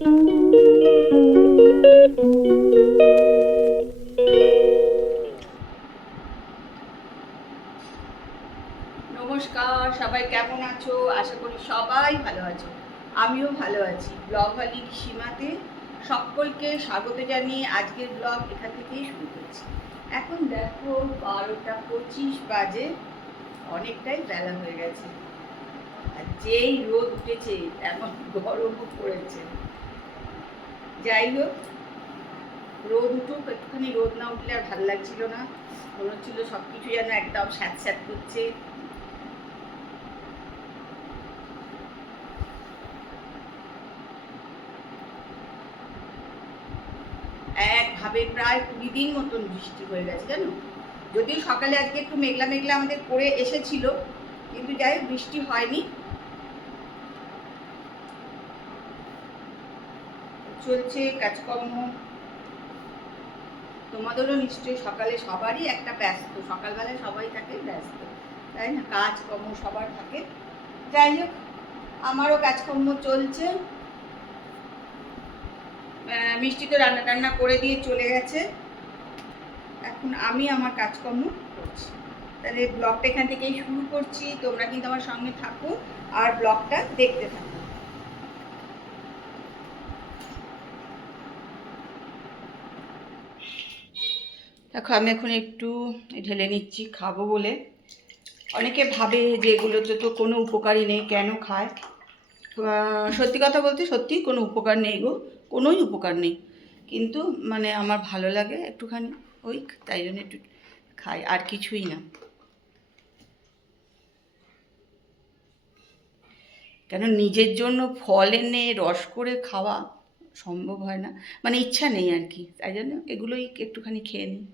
নমস্কার, সবাই কেমন আছো? আশা করি সবাই ভালো আছো। আমিও ভালো আছি। ব্লগ হলি সীমাতে সকলকে স্বাগত জানিয়ে আজকের ব্লগ এখান থেকেই শুরু করছি। এখন দেখো 12টা 25 বাজে, অনেকটাই বেলা হয়ে গেছে। আর যেই রোদ উঠেছে এমন গরমও পড়েছে। যাই হোক, রোদ উঠুক, একটুখানি রোদ না উঠলে আর ভালো লাগছিল না। মনে হচ্ছিল সব কিছু যেন একদম স্যাঁত স্যাঁত করছে। একভাবে প্রায় 20 দিন মতন বৃষ্টি হয়ে গেছে জানো। যদিও সকালে আজকে একটু মেঘলা মেঘলা আমাদের পড়ে এসেছিল, কিন্তু যাই হোক বৃষ্টি হয়নি। চলছে কাজকর্ম। তোমাদেরও নিশ্চয়ই সকালে সবারই একটা ব্যস্ত, সকালবেলায় সবাই থাকে ব্যস্ত, তাই না? কাজকর্ম সবার থাকে। যাই হোক, আমারও কাজকর্ম চলছে। মিষ্টি তো রান্না টান্না করে দিয়ে চলে গেছে, এখন আমি আমার কাজকর্ম করছি। তাহলে ব্লগটা এখান থেকেই শুরু করছি। তোমরা কিন্তু আমার সঙ্গে থাকো আর ব্লগটা দেখতে থাকো। দেখো, আমি এখন একটু ঢেলে নিচ্ছি খাবো বলে। অনেকে ভাবে যে এগুলোতে তো কোনো উপকারই নেই, কেন খায়? সত্যি কথা বলতে সত্যি কোনো উপকার নেই গো, কোনোই উপকার নেই। কিন্তু মানে আমার ভালো লাগে একটুখানি, ওই তাই জন্য একটু খাই, আর কিছুই না। কেন নিজের জন্য ফল এনে রস করে খাওয়া সম্ভব হয় না, মানে ইচ্ছা নেই আর কি, তাই জন্য এগুলোই একটুখানি খেয়ে নিই।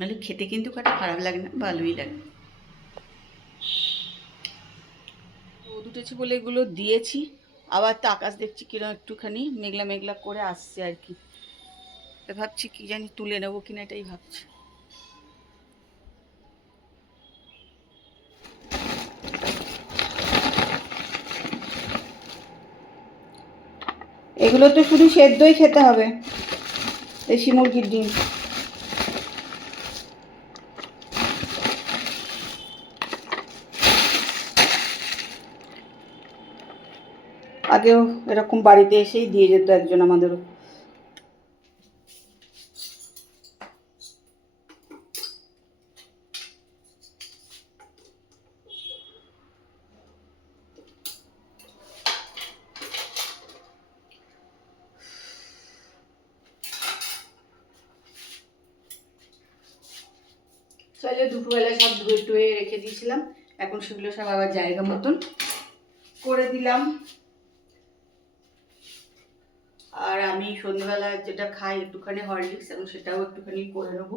নাহলে খেতে কিন্তু একটা খারাপ লাগে না, ভালোই লাগে। রোদ উঠেছে বলে এগুলো দিয়েছি। আবার তো আকাশ দেখছি কিরকম একটুখানি মেঘলা মেঘলা করে আসছে আর কি। ভাবছি কি জানি তুলে নেবো কিনা, এটাই ভাবছি। এগুলো তো শুধু সেদ্ধই খেতে হবে, দেশি মুরগির ডিম। আগেও এরকম বাড়িতে এসেই দিয়ে যেত একজন আমাদেরও। চাইলে দুপুরবেলায় সব ধুয়ে টুয়ে রেখে দিয়েছিলাম, এখন সেগুলো সব আবার জায়গা মতন করে দিলাম। আর আমি সন্ধ্যেবেলা যেটা খাই একটুখানি হরলিক্স, এবং সেটাও একটুখানি করে নেবো।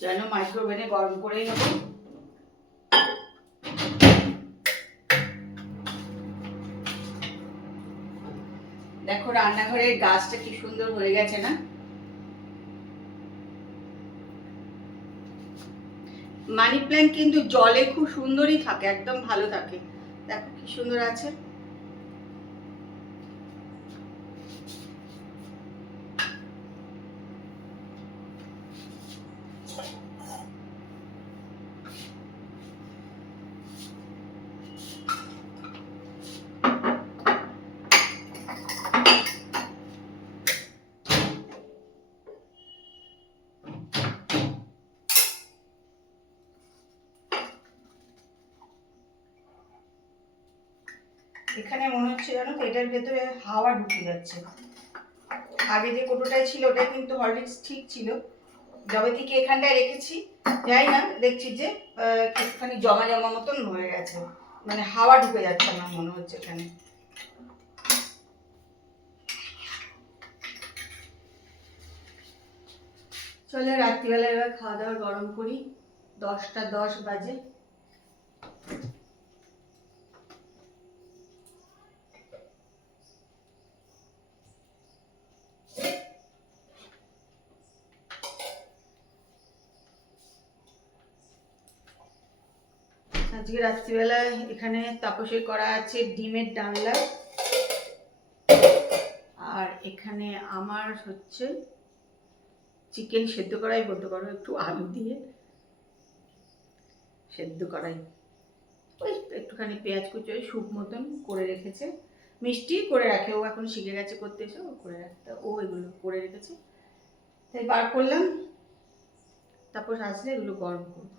যেন মাইক্রোওভেনে গরম করেই নেবো। দেখো রান্নাঘরের গাছটা কি সুন্দর হয়ে গেছে না? মানি প্ল্যান্ট কিন্তু জলে খুব সুন্দরই থাকে, একদম ভালো থাকে। দেখো কি সুন্দর আছে। এখানে মনে হচ্ছে জানো তো, এটার ভেতরে হাওয়া ঢুকে যাচ্ছে। আগে যে কোটোটায় ছিল ওটা কিন্তু হরলিক্স ঠিক ছিল, যবে থেকে এখানটায় রেখেছি যাই না, দেখছি যে একটুখানি জমা জমা মতন হয়ে গেছে, মানে হাওয়া ঢুকে যাচ্ছে আমার মনে হচ্ছে এখানে। চলে রাত্রিবেলা এবার খাওয়া দাওয়া গরম করি। 10টা 10 বাজে। আজকে রাত্রিবেলায় এখানে তাপসের করা আছে ডিমের ডালনা, আর এখানে আমার হচ্ছে চিকেন সেদ্ধ করাই বলতে পারো, একটু আলু দিয়ে সেদ্ধ করাই, ওই একটুখানি পেঁয়াজ কুচি ওই স্যুপ মতন করে রেখেছে। মিষ্টি করে রাখে, ও এখন শিখে গেছে করতে, এসে ও করে রাখতে, ও এগুলো করে রেখেছে, তাই বার করলাম। তারপর আসলে এগুলো গরম করবো।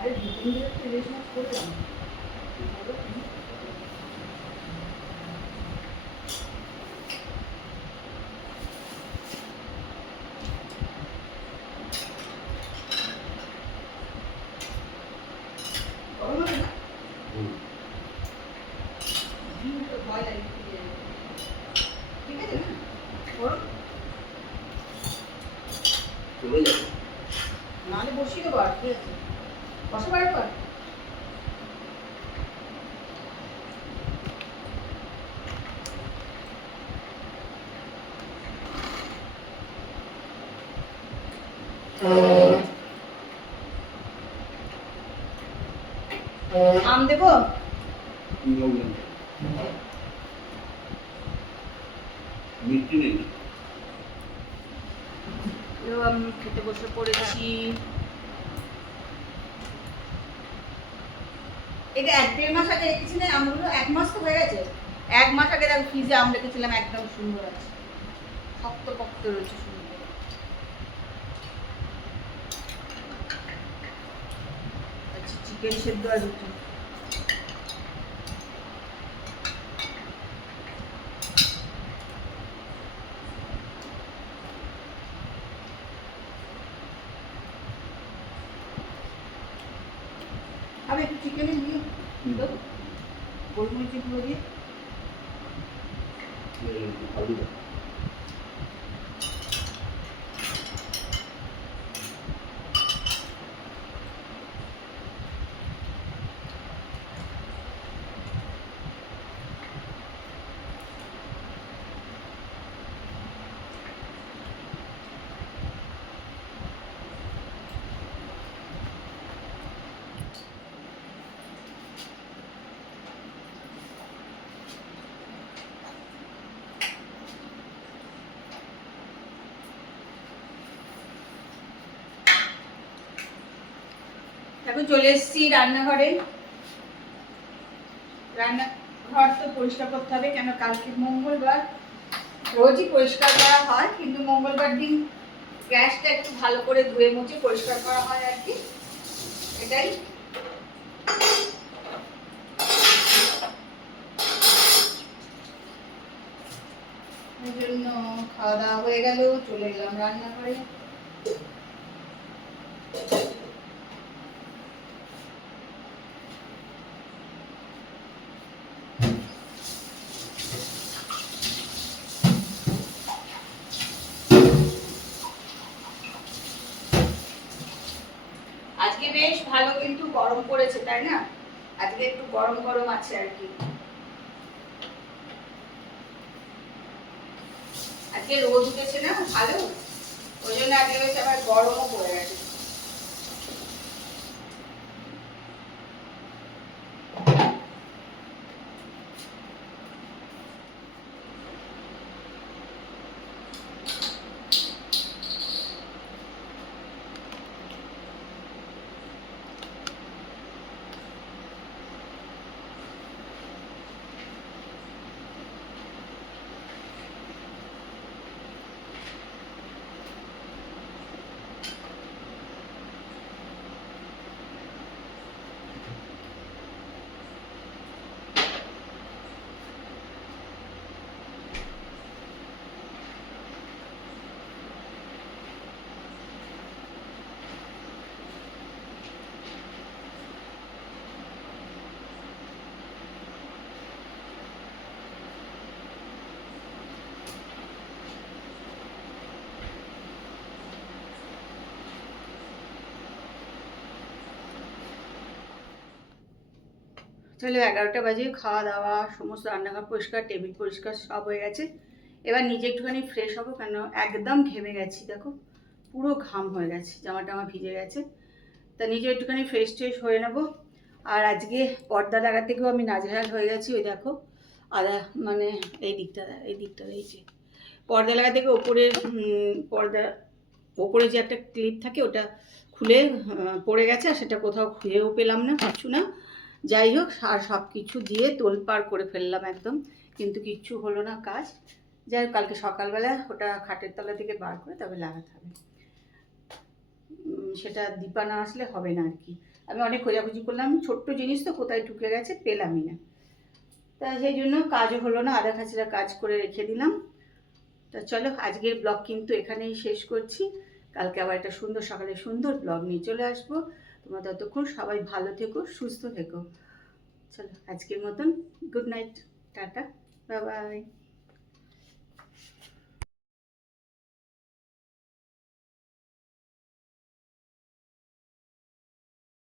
আরে দুদিন ধরে ইলিশ মাছ করলাম। ঠিক আছে না চলে যাবে, নাহলে বসিয়ে দেবো। আর ঠিক আছে, বসাবার পর আম দেবো। মিষ্টি নেই, আমি খেতে বসে পড়েছি। এটা 1-1.5 মাস আগে রেখেছি না আমগুলো, 1 মাস তো হয়ে গেছে। 1 মাস আগে আমি ফ্রিজে আম রেখেছিলাম, একদম সুন্দর আছে, শক্ত পক্ত রয়েছে সুন্দর। আচ্ছা, চিকেন সেদ্ধ আর রুটি। আমি একটু চিকেনে দিয়ে দেবো গোলমরিচের গুঁড়ো দিয়ে। এখন চলে এসেছি রান্নাঘরে। রান্নাঘর তো পরিষ্কার করতে হবে, কেন কালকে মঙ্গলবার, রোজই পরিষ্কার করা হয়, কিন্তু মঙ্গলবার দিন গ্যাসটা একটু ভালো করে ধুয়ে মুছে পরিষ্কার করা হয় আর কি, এটাই। এই জন্য খাওয়া দাওয়া হয়ে গেল, চলে এলাম রান্নাঘরে। আজকে বেশ ভালো কিন্তু গরম পড়েছে, তাই না? আজকে একটু গরম গরম আছে আর কি। আজকে রোদ উঠেছে না ভালো, ওই জন্য আজকে বেশ আবার গরমও পড়ে গেছে। চলো 11টা বাজে, খাওয়া দাওয়া সমস্ত রান্নাঘর পরিষ্কার, টেবিল পরিষ্কার সব হয়ে গেছে। এবার নিজে একটুখানি ফ্রেশ হবো, কেন একদম ঘেমে গেছি, দেখো পুরো ঘাম হয়ে গেছে, জামাটা আমার ভিজে গেছে। তা নিজে একটুখানি ফ্রেশ ট্রেশ হয়ে নেবো। আর আজকে পর্দা লাগাতে গিয়েও আমি নাজেহাল হয়ে গেছি। ওই দেখো আদা মানে এই দিকটা এই যে পর্দা লাগাতে গিয়ে ওপরের পর্দা ওপরে যে একটা ক্লিপ থাকে ওটা খুলে পড়ে গেছে, আর সেটা কোথাও খুঁজেও পেলাম না, কিছু না। যাই হোক, আর সব কিছু দিয়ে তোলপাড় করে ফেললাম একদম, কিন্তু কিচ্ছু হলো না কাজ। যাই হোক, কালকে সকালবেলা ওটা খাটের তলা থেকে বার করে তবে লাগাতে হবে। সেটা দীপা না আসলে হবে না আর কি। আমি অনেক খোঁজাখুঁজি করলাম, ছোট্ট জিনিস তো কোথায় ঢুকে গেছে পেলামই না, তা সেই জন্য কাজও হলো না, আধা খাঁচড়া কাজ করে রেখে দিলাম। তা চলো, আজকের ব্লগ কিন্তু এখানেই শেষ করছি। কালকে আবার একটা সুন্দর সকালে সুন্দর ব্লগ নিয়ে চলে আসবো। তোমরা ততক্ষণ সবাই ভালো থেকো, সুস্থ থেকো। চলো আজকের মতন good night, tata, bye bye.